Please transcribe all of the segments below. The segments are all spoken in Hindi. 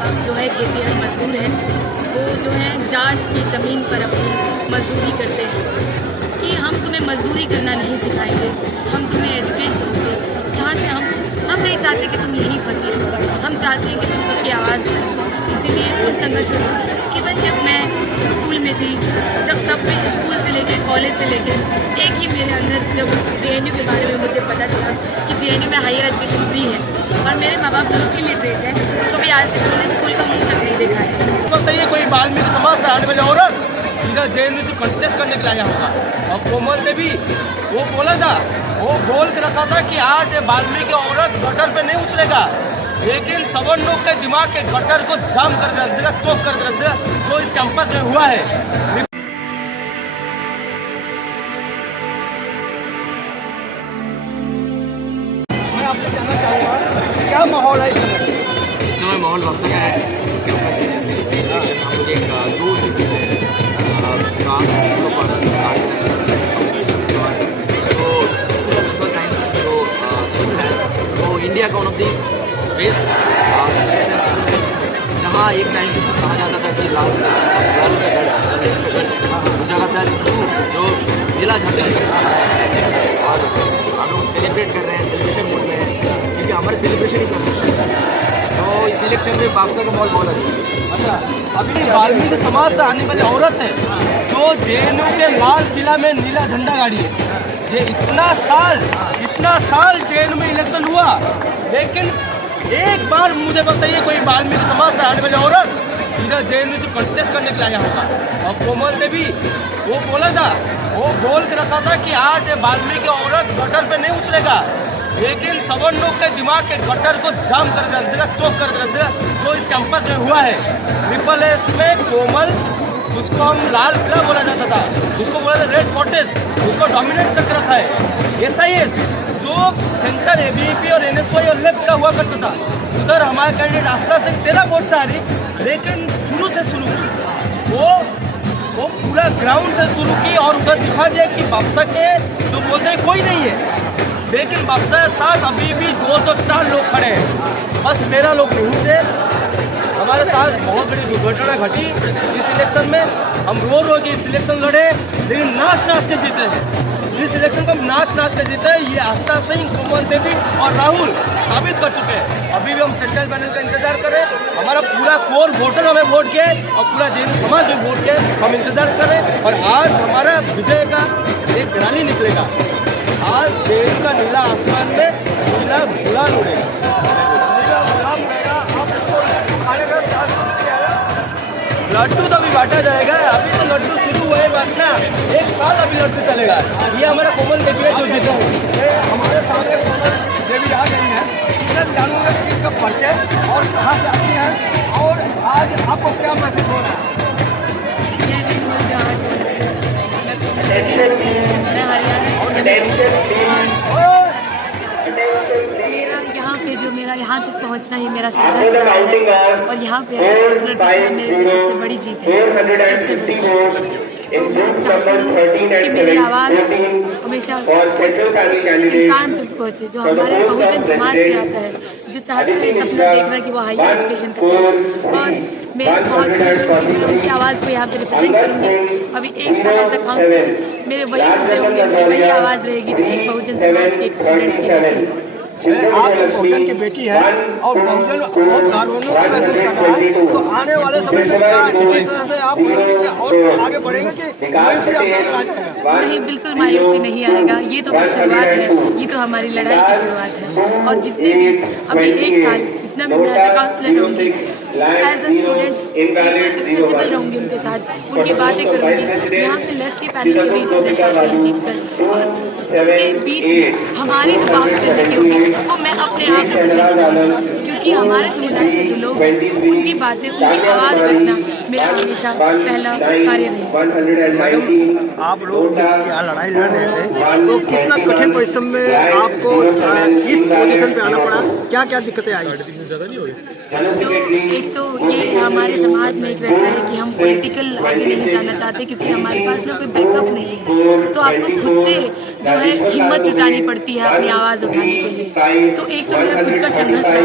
बाप जो है खेतीहर मजदूर हैं, वो जो है जाट की ज़मीन पर अपनी मजदूरी करते हैं कि हम तुम्हें मजदूरी करना नहीं सिखाएंगे, हम तुम्हें एजुकेशन देंगे। यहाँ से हम नहीं चाहते कि तुम यहीं फंसी रहो, हम चाहते हैं कि तुम सबकी आवाज़ बनो। इसीलिए हम संघर्ष इवन जब मैं स्कूल में थी, तब भी स्कूल से लेके कॉलेज से लेके एक ही मेरे अंदर जब JNU के बारे में मुझे पता चला कि JNU में हायर एजुकेशन फ्री है और मेरे माँ बाप दोनों इलिटरेट हैं, तो भी आज तक उन्होंने स्कूल का मुँह तक नहीं देखा है। बताइए कोई वाल्मीकि समाज से आने वाली औरत इधर JNU से कंटेस्ट करने के लिए आया होगा। और कोमल देवी वो बोला था, वो बोल के रखा था कि आज वाल्मीकि औरत गटर पे नहीं उतरेगा, लेकिन सवर्ण लोग के दिमाग के गटर को जाम कर रख देगा, चौक कर रख देगा, जो इस कैंपस में हुआ है। मैं आपसे जानना चाहूँगा क्या माहौल है इस समय? माहौल बक्सा का है। इसके ऊपर से हम लोग एक 2 सीट सोशल साइंस जो स्कूल है वो इंडिया का one of the best social science school है, जहाँ एक टाइम इसको कहा जाता था कि लाल का गढ़ पूछा करता है जो जिला झंडा। और हम लोग सेलिब्रेट कर रहे हैं, सेलिब्रेशन मोड में है, क्योंकि हमारे सेलिब्रेशन इस एसोसिएशन है। तो इस इलेक्शन में बाक्सा का माहौल बहुत अच्छा है। अच्छा, अभी वाल्मीकि समाज से आने वाली औरत है जो JNU के लाल किला में नीला झंडा गाड़ी है। ये इतना साल JNU में इलेक्शन हुआ, लेकिन एक बार मुझे बताइए कोई वाल्मीकि समाज से आने वाली औरत इधर JNU से कंटेस्ट करने के लिए आया होगा। और कोमल देवी वो बोला था, वो बोल के रखा था कि आज वाल्मीकि औरत गटर पे नहीं उतरेगा, लेकिन सवर्ण लोग के दिमाग के गटर को जाम कर रख देगा, चौक कर रख देगा, जो इस कैंपस में हुआ है। SSS में कोमल, उसको हम लाल किला बोला जाता था, उसको बोला था रेड फोर्टेस, उसको डोमिनेट करके रखा है। SIS जो सेंट्रल ABVP और NSY और लेफ्ट का हुआ करता था, उधर हमारे कैंडिडेट आस्था सिंह 13 वोट से आ रही, लेकिन शुरू की वो पूरा ग्राउंड से शुरू की और उधर दिखा दिया कि बक्सा के जो बोलते हैं कोई नहीं है, लेकिन बक्सा के साथ अभी भी 204 लोग खड़े हैं, बस 13 लोग नहीं थे। हमारे साथ बहुत बड़ी दुर्घटना घटी इस इलेक्शन में। हम रो के इस इलेक्शन लड़े, लेकिन नाच के जीते हैं। इस इलेक्शन को हम नाच के जीते हैं। ये आस्था सिंह, कोमल देवी और राहुल साबित कर चुके हैं। अभी भी हम सेंट्रल पैनल का इंतजार करें। हमारा पूरा कोर वोटर हमें वोट किए और पूरा JNU समाज में वोट किए, हम इंतजार करें। और आज हमारा विजय का एक रैली निकलेगा। आज JNU का नीला आसमान में नीला गुलाल उड़ेगा। लड्डू तो अभी बांटा जाएगा, अभी तो लड्डू शुरू हुए बांटना, 1 साल अभी लड्डू चलेगा। ये हमारा कोमल देवी है जो जीता है। हमारे सामने कोमल देवी आ गई है। मैं जानूंगा कि इनका परिचय और कहाँ से आती है और आज आपको क्या महसूस हो रहा है? मेरा यहाँ तक पहुँचना ही मेरा संघर्ष है और यहाँ पे मेरे लिए सबसे बड़ी जीत है, सबसे बड़ी जीत। मैं चाहती हूँ कि मेरी आवाज़ हमेशा उस इंसान तक पहुँचे जो हमारे बहुजन समाज से आता है, जो चाहता है सपना देखना कि वो हाई एजुकेशन करे। और मैं बहुत उनकी आवाज़ को यहाँ पे रिप्रेजेंट करूँगी। अभी 1 साल ऐसा काउंसिल मेरे वही मुद्दे होंगे, मेरी वही आवाज़ रहेगी जो एक बहुजन समाज के एक स्टूडेंट्स की रहती है। आप बहुजन की बेटी है और बहुजन बहुत कानूनों को महसूस कर रहा है, तो आने वाले समय में क्या इसी तरह से आप और आगे बढ़ेंगे कि नहीं? बिल्कुल मायूसी नहीं आएगा। ये तो बस शुरुआत है, ये तो हमारी लड़ाई की शुरुआत है। और जितने भी अभी 1 साल जितना भी मैं एज ए काउंसलर रहूँगी, एज ए स्टूडेंट्स एक्सेसिबल रहूँगी उनके साथ, उनकी बातें करूँगी। यहाँ पे लेफ्ट के पैनल के बीच स्टूडेंट्स आते हैं जीत कर, और उनके बीच में हमारी जो बात करने की होगी वो मैं अपने आप में, क्योंकि हमारे समुदाय से जो लोग हैं उनकी बातें, उनकी आवाज़ रखना मेरा हमेशा पहला कार्य है। आप लोग यहाँ लड़ाई लड़ रहे थे, तो कितना कठिन परिश्रम में आपको इस पोजीशन पे आना पड़ा, क्या क्या दिक्कतें आई? जो एक तो ये हमारे समाज में एक रहता है कि हम पॉलिटिकल आगे नहीं जाना चाहते, क्योंकि हमारे पास ना कोई बैकअप नहीं है, तो आपको खुद से जो है हिम्मत जुटानी पड़ती है अपनी आवाज़ उठाने के लिए। तो एक तो मेरा खुद का संघर्ष रहा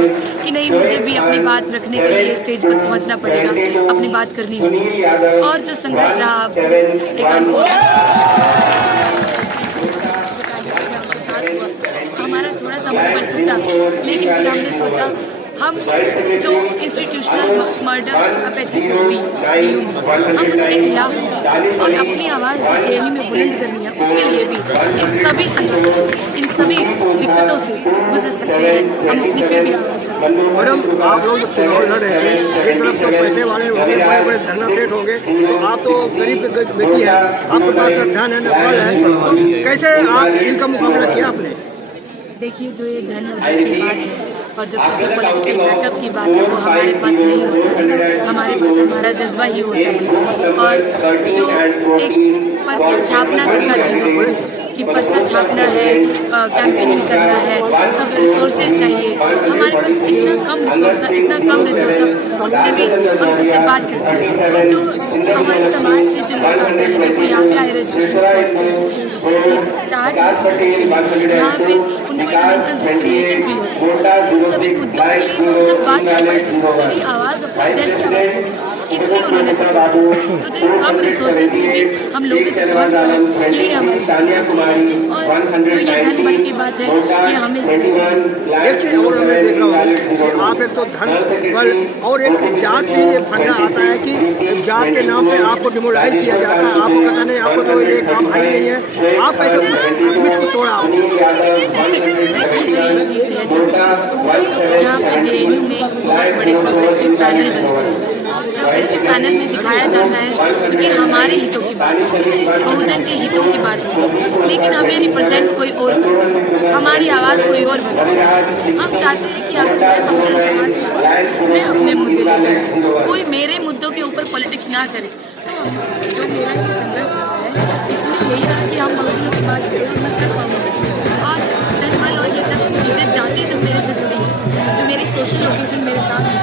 कि नहीं, मुझे भी अपनी बात रखने के लिए स्टेज पर पहुंचना पड़ेगा, अपनी बात करनी होगी। और जो संघर्ष रहा एक हमारा थोड़ा सा मनोबल टूटा, लेकिन फिर हमने सोचा हम जो इंस्टीट्यूशनल मर्डर्स अपेक्षित हुई हम उसके खिलाफ और अपनी आवाज़ जो जेएनयू में बुलंद करनी है उसके लिए भी इन सभी संघर्षों, इन सभी दिक्कतों से गुजर सकते हैं। हम अपनी फिर भी आवाज़। मैडम, आप लोग जब चुनाव लड़ रहे हैं, एक तरफ तो पैसे वाले होंगे, बड़े बड़े धरना सेठ होंगे, तो आप तो गरीब बेटी है, आपके पास ध्यान है, बल है, तो कैसे आप इनका मुकाबला किया आपने? देखिए, जो ये धन की बात है और जो पीछे पॉलिटिकल बैकअप की बात है वो हमारे पास नहीं होता है। हमारे पास हमारा जज्बा ही होता है। और जो एक पर्चा छापना का चीज़ होती है कि पर्चा छापना है, कैंपेनिंग करना है, सब रिसोर्सेज चाहिए। हमारे पास इतना कम रिसोर्स है, उसमें भी हम सबसे बात करते हैं। जो हमारे समाज से जो लोग आते हैं, जो यहाँ पे हायर एजुकेशन पहुँचते हैं, यहाँ पे उनको एक मेंटल डिस्क्रिमिनेशन फील होता है। उन सभी मुद्दों के लिए जब बात कर पाते हैं मेरी आवाज़ अपनी जैसी आवाज़ है, इसलिए उन्होंने सपोर्ट किया। तो जो कम रिसोर्सेज में भी हम लोगों से पहुँच पाए, यही हमारी सफलता है। और जो ये धन बल की बात है, ये हमें एक चीज़ और मैं देख रहा हूँ कि आप एक तो धन बल और एक जात भी ये फंडा आता है कि जात के नाम पे आपको डिमोरलाइज किया जाता है। आपको पता नहीं, आपको तो ये काम है ही नहीं है, आप ऐसे उस मिथ को तोड़ा। देखिए, जो ये चीज़ है, जो यहाँ पे जेएनयू में बहुत बड़े प्रोग्रेसिव पैनल बनते हैं। प्रोग्रेसिव पैनल में दिखाया जाता है कि हमारे हितों की बात है, बहुजन के हितों की बात है, लेकिन हमें रिप्रेजेंट कोई और करता है, हमारी आवाज़ कोई और बनता है। हम चाहते हैं कि अगर मैं बहुजन समाज से मैं अपने मुद्दे लेकर कोई मेरे मुद्दों के ऊपर पॉलिटिक्स ना करे, तो जो मेरा ये संघर्ष रहा है इसमें यही रहा कि हम बहुजनों की बात करें और मैं कर पाऊँगी। और धनबल और ये सब चीज़ें जाति जो मेरे से जुड़ी है, जो मेरी सोशल लोकेशन मेरे साथ है,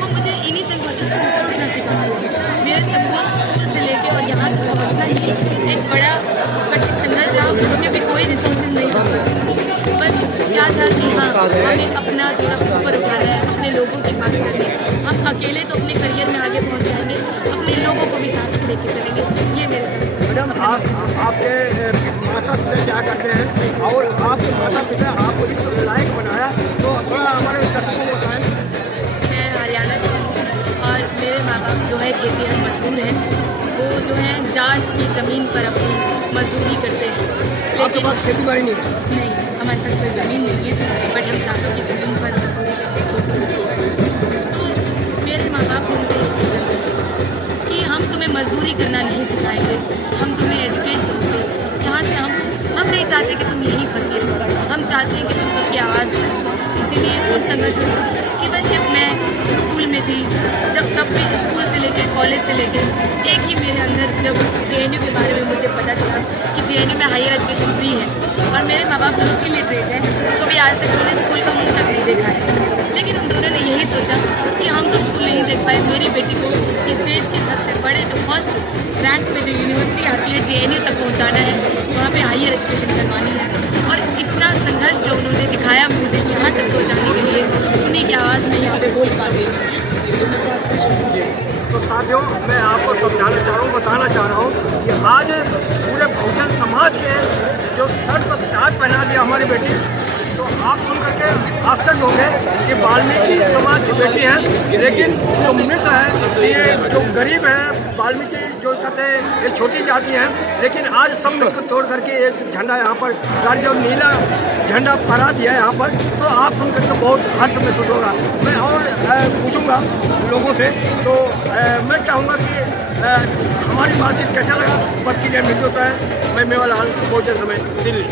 वो मुझे इन्हीं संघर्षों से ऊपर उठना सिखाती है। मेरे स्कूल से लेके और यहाँ तक पहुँचना ही एक बड़ा कठिन संघर्ष रहा, उसमें भी कोई रिसोर्सेज नहीं था। बस क्या था कि हाँ, हमें अपना थोड़ा ऊपर उठाना है, अपने लोगों की बात करनी है। हम अकेले तो अपने करियर में आगे पहुँच जाएंगे, अपने लोगों को भी साथ में लेके चलेंगे। ये मेरे साथ। मैडम, आपके माता पिता क्या करते हैं और आपके माता पिता आपको इस लायक बनाया, तो थोड़ा हमारे दर्शकों को बताएं। मैं हरियाणा से हूँ और मेरे माँ बाप जो है खेतीहर मजदूर हैं। वो जो है जाट की ज़मीन पर अपनी मजदूरी करते हैं। आपके पास खेती बाड़ी नहीं है? नहीं, हमारे पास कोई ज़मीन नहीं है, बट हम जाटों की ज़मीन पर मजदूरी करते हैं। तो मेरे माँ बाप ने मुझे यही संदेश दिया कि हम तुम्हें मजदूरी करना नहीं सिखाएंगे, हम तुम्हें एजुकेट करेंगे। यहाँ से हम नहीं चाहते कि तुम यहीं फंसे, हम चाहते हैं कि तुम सबकी आवाज़ करो। इसीलिए उन संघर्षों इवन जब मैं स्कूल में थी, जब तब भी स्कूल से लेकर कॉलेज से लेकर एक ही मेरे अंदर जब जेएनयू के बारे में मुझे पता चला कि जेएनयू में हायर एजुकेशन फ्री है और मेरे माँ बाप दोनों इलिटरेट हैं, तो भी आज तक उन्होंने स्कूल का मुँह तक नहीं देखा है। लेकिन उन दोनों ने यही सोचा कि हम तो स्कूल नहीं देख पाए, मेरी बेटी को इस देश के सबसे बड़े जो फर्स्ट रैंक पे जो यूनिवर्सिटी आती है जेएनयू तक पहुँचाना है, वहाँ पे हायर एजुकेशन करवानी है। और इतना संघर्ष जो उन्होंने दिखाया मुझे यहाँ तक पहुँचाने के लिए, उन्हीं की आवाज़ में यहाँ पे बोल पाती हूँ। तो साथियों, मैं आपको समझाना चाह रहा हूँ, बताना चाह रहा हूँ कि आज पूरे बहुजन समाज के जो सर पर ताज पहना दिया हमारी बेटी, तो आप सुन करके आश्चर्य होंगे कि वाल्मीकि समाज की बेटी है, लेकिन जो मिथ है ये जो गरीब है, वाल्मीकि जो कहते हैं ये छोटी जाति है, लेकिन आज सब मिथ को तोड़ करके एक झंडा यहाँ पर गाड़ी जो नीला झंडा फहरा दिया है यहाँ पर, तो आप सुन करके बहुत हर्ष महसूस होगा। मैं और पूछूंगा लोगों से, तो मैं चाहूँगा कि हमारी बातचीत कैसा लगा, बात कीजिए। मिलता है मैं मेवालाल, बहुजन समय, दिल्ली।